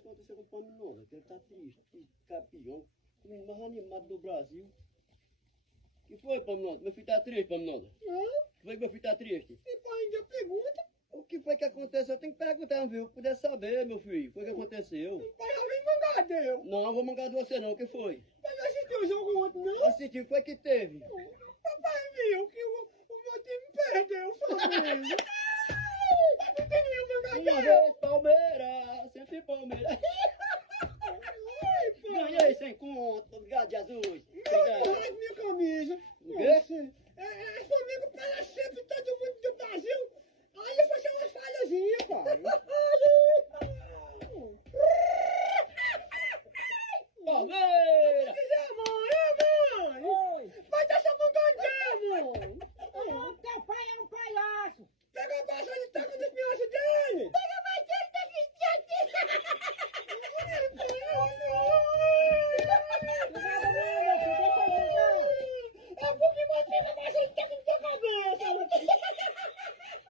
que aconteceu com o Paminondas? Ele tá triste, campeão, o menino mais animado do Brasil. O que foi, Paminondas? Meu filho tá triste, Paminondas. Hã? O que foi que meu filho tá triste? E pai ainda pergunta. O que foi que aconteceu? Eu tenho que perguntar, viu? Poder saber, meu filho. O que foi que aconteceu? E pai eu me mangadeu. Não, vou mangar de você não. O que foi? Pai não assistiu o jogo ontem, não? Assistiu, o que foi que teve? Papai viu que o meu time perdeu o Flamengo. Papai me Uma mangadeu. vez Palmeiras, sempre Palmeiras. Ai, pai. Ganhei sem conta, obrigado, Jesus. Meu Obrigado. Deus, minha camisa. O quê? Nossa.